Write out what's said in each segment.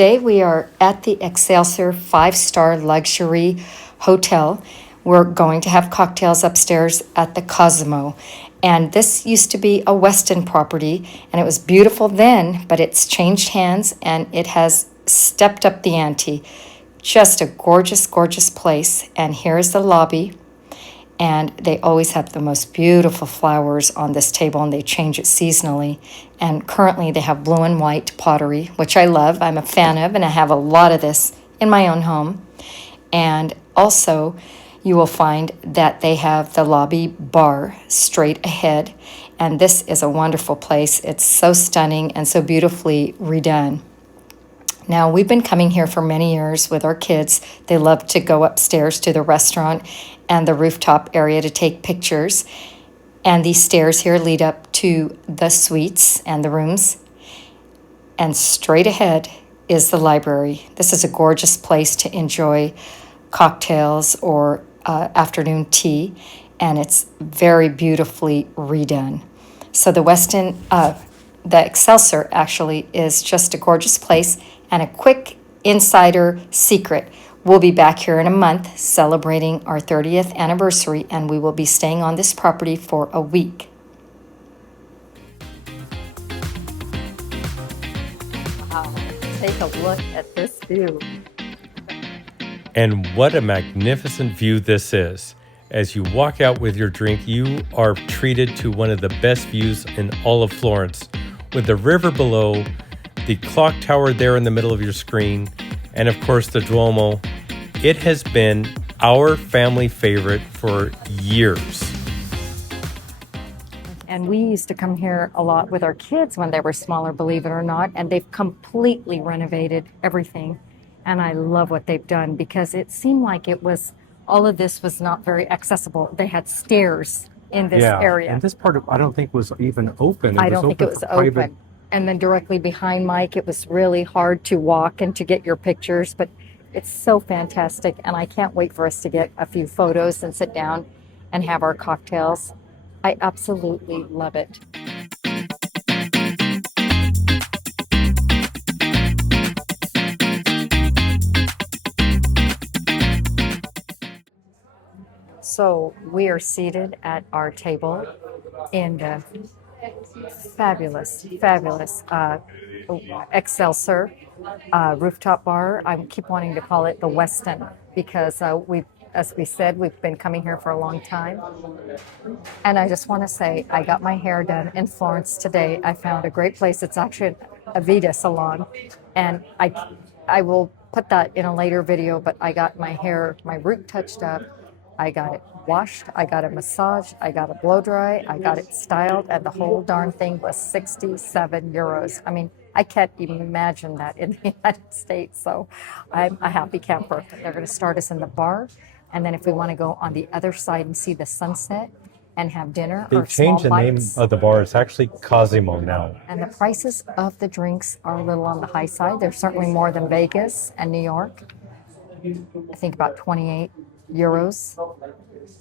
Today we are at the Excelsior 5-star luxury hotel. We're going to have cocktails upstairs at the Cosmo. And this used to be a Westin property, and it was beautiful then, but it's changed hands and it has stepped up the ante. Just a gorgeous, gorgeous place. And here's the lobby. And they always have the most beautiful flowers on this table, and they change it seasonally. And currently they have blue and white pottery, which I love. I'm a fan of, and I have a lot of this in my own home. And also, you will find that they have the lobby bar straight ahead. And this is a wonderful place. It's so stunning and so beautifully redone. Now, we've been coming here for many years with our kids. They love to go upstairs to the restaurant and the rooftop area to take pictures. And these stairs here lead up to the suites and the rooms. And straight ahead is the library. This is a gorgeous place to enjoy cocktails or afternoon tea, and it's very beautifully redone. So the the Excelsior actually is just a gorgeous place. And a quick insider secret, we'll be back here in a month celebrating our 30th anniversary, and we will be staying on this property for a week. Wow, take a look at this view. And what a magnificent view this is. As you walk out with your drink, you are treated to one of the best views in all of Florence, with the river below, the clock tower there in the middle of your screen, and of course the Duomo. It has been our family favorite for years. And we used to come here a lot with our kids when they were smaller, believe it or not, and they've completely renovated everything. And I love what they've done, because it seemed like all of this was not very accessible. They had stairs in this area. And this part I don't think was even open. I don't think it was open. And then directly behind Mike, it was really hard to walk and to get your pictures, but it's so fantastic. And I can't wait for us to get a few photos and sit down and have our cocktails. I absolutely love it. So we are seated at our table in the fabulous Excelsior rooftop bar. I keep wanting to call it the Westin, because as we said, we've been coming here for a long time. And I just want to say, I got my hair done in Florence today. I found a great place. It's actually a Vita salon, and I will put that in a later video, but I got my root touched up. I got it washed, I got a massage, I got a blow dry, I got it styled, and the whole darn thing was 67 euros. I mean, I can't even imagine that in the United States. So I'm a happy camper. They're going to start us in the bar. And then if we want to go on the other side and see the sunset and have dinner or small bites. They've changed the name of the bar. It's actually Cosimo now. And the prices of the drinks are a little on the high side. They're certainly more than Vegas and New York. I think about 28 euros.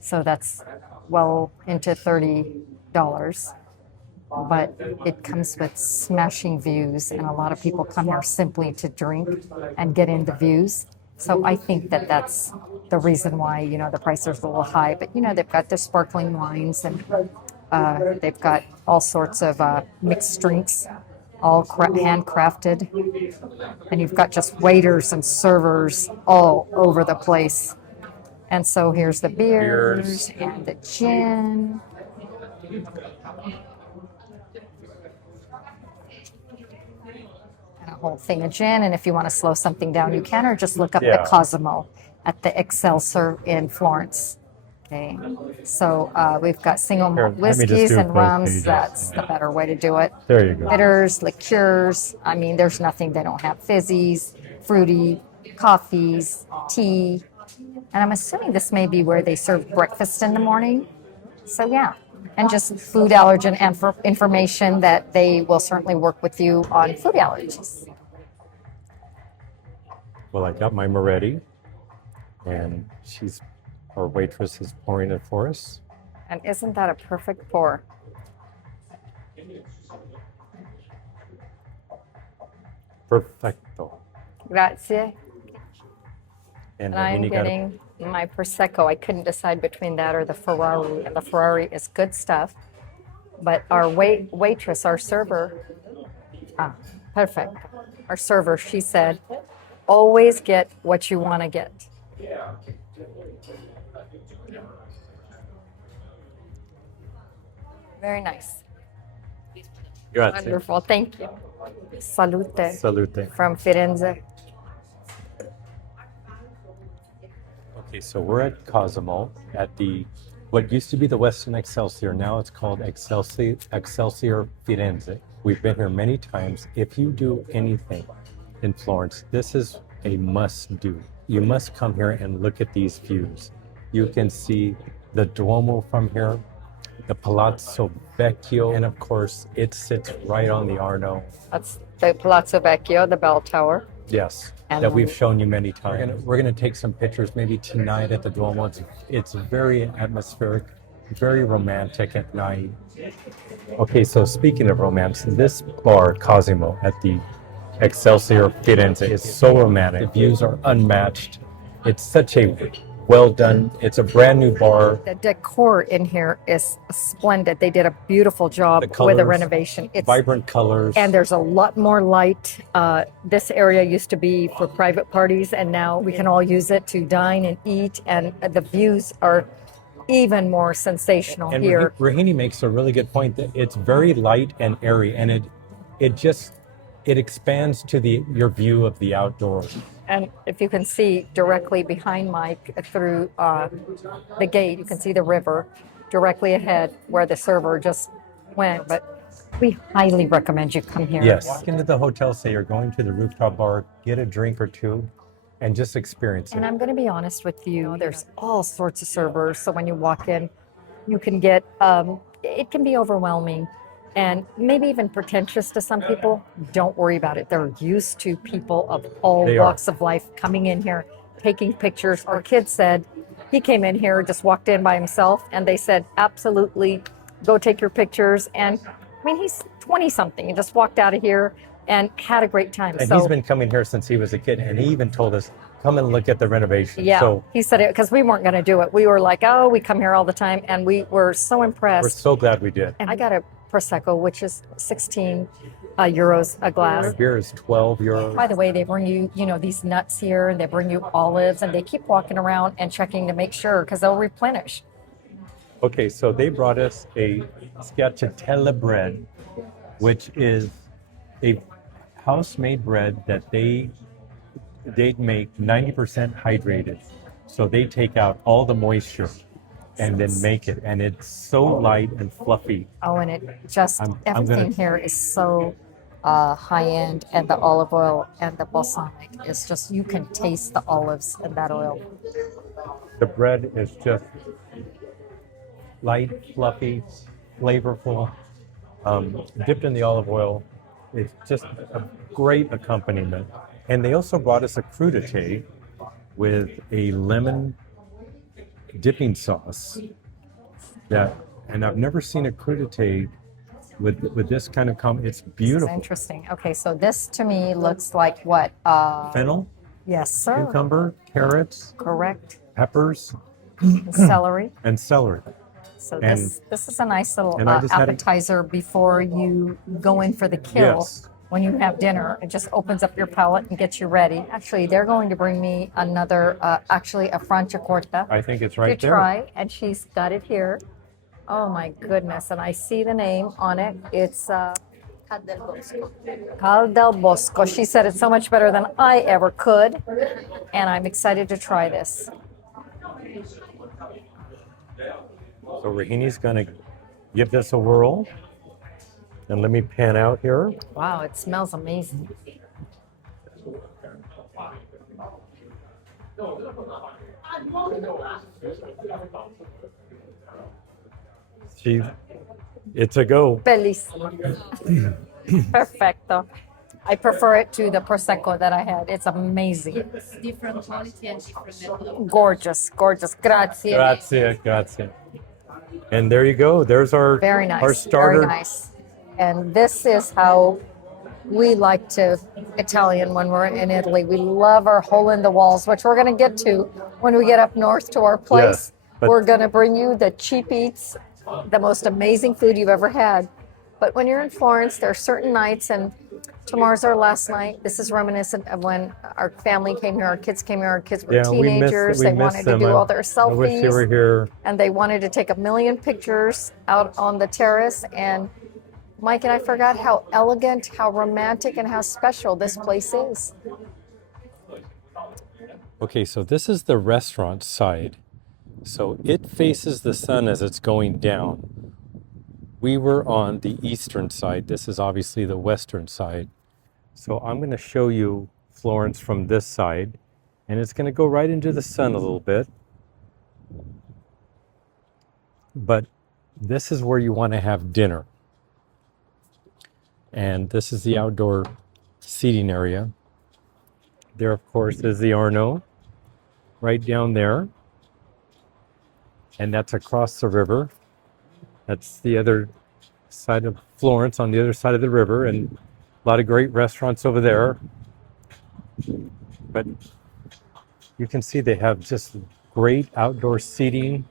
So that's well into $30. But it comes with smashing views, and a lot of people come here simply to drink and get in the views. So I think that that's the reason why, the price is a little high. But, they've got their sparkling wines, and they've got all sorts of mixed drinks, all handcrafted. And you've got just waiters and servers all over the place. And so here's the beers and the gin. And a whole thing of gin. And if you want to slow something down, you can, or just look up the Cosmo at the Excelsior in Florence. Okay. So we've got single malt whiskeys and rums. That's the better way to do it. There you go. Bitters, liqueurs. I mean, there's nothing they don't have. Fizzies, fruity, coffees, tea. And I'm assuming this may be where they serve breakfast in the morning. So yeah, and just food allergen and for information that they will certainly work with you on food allergies. Well, I got my Moretti, and our waitress is pouring it for us. And isn't that a perfect pour? Perfecto. Grazie. And And I'm Rahini got a getting my Prosecco. I couldn't decide between that or the Ferrari. And the Ferrari is good stuff. But our waitress, our server, perfect. Our server, she said, always get what you want to get. Very nice. grazie. Wonderful. Thank you. Salute Salute. from Firenze. Okay, so we're at Cosimo at the what used to be the Westin Excelsior. Now it's called Excelsior Firenze. We've been here many times. If you do anything in Florence, this is a must do. You must come here and look at these views. You can see the Duomo from here, the Palazzo Vecchio, and of course, it sits right on the Arno. That's the Palazzo Vecchio, the bell tower. Yes, And that we've shown you many times. We're gonna take some pictures maybe tonight at the Duomo. It's very atmospheric, very romantic at night. Okay, so speaking of romance, this bar, Cosimo, at the Excelsior Firenze is so romantic. The views are unmatched. It's such a well done, it's a brand new bar. The decor in here is splendid. They did a beautiful job The with the colors, renovation. It's vibrant colors. and there's a lot more light. This area used to be for private parties, and now we can all use it to dine and eat. And the views are even more sensational And here. Rahini makes a really good point that it's very light and airy, and it expands to your view of the outdoors. And if you can see directly behind Mike through the gate, you can see the river directly ahead where the server just went. But we highly recommend you come here. Yes. Walk into the hotel, say you're going to the rooftop bar, get a drink or two, and just experience it. And I'm going to be honest with you, there's all sorts of servers. So when you walk in, you can get, it can be overwhelming and maybe even pretentious to some people. Don't worry about it. They're used to people of all They are. walks of life coming in here, taking pictures. Our kid said he came in here, just walked in by himself, and they said, absolutely, go take your pictures. And I mean, he's 20 something and just walked out of here and had a great time. And So he's been coming here since he was a kid, and he even told us, come and look at the renovation. yeah, So he said it because we weren't going to do it. We were like, oh, we come here all the time, and we were so we're impressed. so glad we did. And I got a Prosecco, which is 16 euros a glass. Our beer is 12 euros. By the way, they bring you, these nuts here, and they bring you olives, and they keep walking around and checking to make sure because they'll replenish. Okay, so they brought us a schiacciatella bread, which is a house-made bread that they make 90% hydrated. So they take out all the moisture and then make it, and it's so light and fluffy. Oh, and it just, I'm everything gonna- here is so high end, and the olive oil and the balsamic is just, you can taste the olives in that oil. The bread is just light, fluffy, flavorful, dipped in the olive oil. It's just a great accompaniment. And they also brought us a crudité with a lemon dipping sauce. And I've never seen a crudité with this kind of it's It's beautiful. interesting. Okay, so this to me looks like what? Fennel, Yes, sir. cucumber, carrots, Correct. peppers, Celery. and celery. So And- this is a nice little and I just had a- appetizer before you go in for the kill. Yes. When you have dinner, it just opens up your palate and gets you ready. Actually, they're going to bring me another, actually a Franciacorta I think it's to right there. try, and she's got it here. Oh my goodness! And I see the name on it. It's Cal del Bosco. She said it's so much better than I ever could, and I'm excited to try this. So Rahini's gonna give this a whirl. And let me pan out here. Wow, it smells amazing. It's a go. Bellissimo. Perfecto. I prefer it to the Prosecco that I had. It's amazing. It's different quality and different method. Gorgeous, gorgeous. Grazie. Grazie, grazie. And there you go. There's our Very nice. our starter. Very nice. And this is how we like to Italian when we're in Italy. We love our hole in the walls, which we're going to get to when we get up north to our place. but- We're going to bring you the cheap eats, the most amazing food you've ever had. But when you're in Florence, there are certain nights, and tomorrow's our last night. This is reminiscent of when our family came here, our kids came here, our kids were teenagers. They wanted to do all their I wish you were selfies, here. and they wanted to take a million pictures out on the terrace. And Mike and I forgot how elegant, how romantic, and how special this place is. Okay, so this is the restaurant side. So it faces the sun as it's going down. We were on the eastern side. This is obviously the western side. So I'm going to show you Florence from this side, and it's going to go right into the sun a little bit. But this is where you want to have dinner. And this is the outdoor seating area. There, of course, is the Arno, right down there. And that's across the river. That's the other side of Florence, on the other side of the river, and a lot of great restaurants over there. But you can see they have just great outdoor seating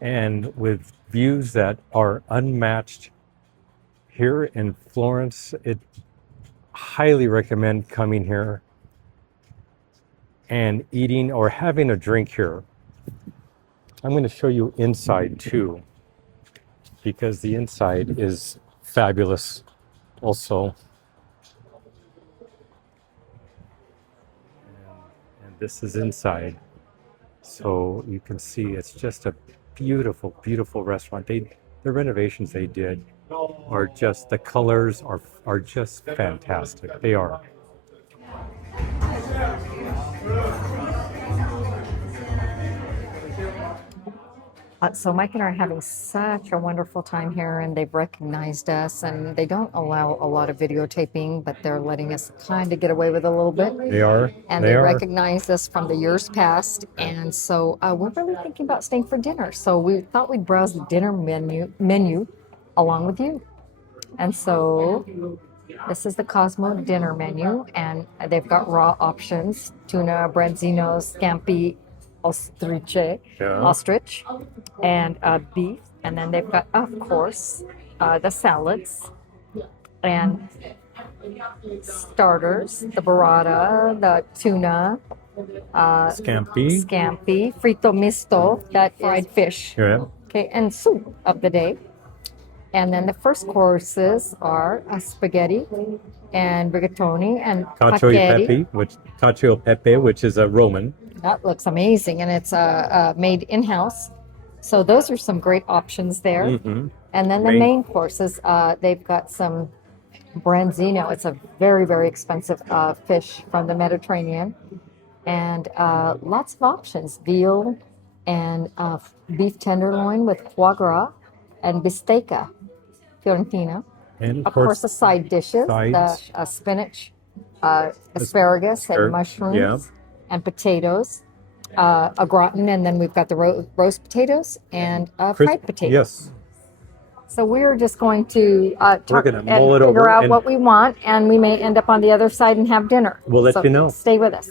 and with views that are unmatched here in Florence. It highly recommend coming here and eating or having a drink here. I'm going to show you inside too, because the inside is fabulous also. And this is inside. So you can see it's just a beautiful, beautiful restaurant. The renovations they did are just, the colors are just fantastic. They are. So Mike and I are having such a wonderful time here, and they've recognized us, and they don't allow a lot of videotaping, but they're letting us kind of get away with a little bit. They are. And they recognized us from the years past, and so we're really thinking about staying for dinner. So we thought we'd browse the dinner menu along with you. And so this is the Cosmo dinner menu, and they've got raw options: tuna, branzino, scampi, ostrich, and beef. And then they've got, of course, the salads and starters, the burrata, the tuna, scampi, frito misto, that fried fish. Yeah. Okay, and soup of the day. And then the first courses are spaghetti and rigatoni and Cacio e spaghetti. cacio e pepe, which is a Roman. That looks amazing, and it's made in-house. So those are some great options there. Mm-hmm. And then the main courses, they've got some branzino. It's a very, very expensive fish from the Mediterranean. And lots of options: veal and beef tenderloin with foie gras and bistecca fiorentina. And Of course, the side dishes, the spinach, asparagus, and mushrooms, and potatoes, a gratin, and then we've got the roast potatoes and fried potatoes. Yes. So we're just going to talk gonna and mull it figure over out and- what we want, and we may end up on the other side and have dinner. We'll let So you know. Stay with us.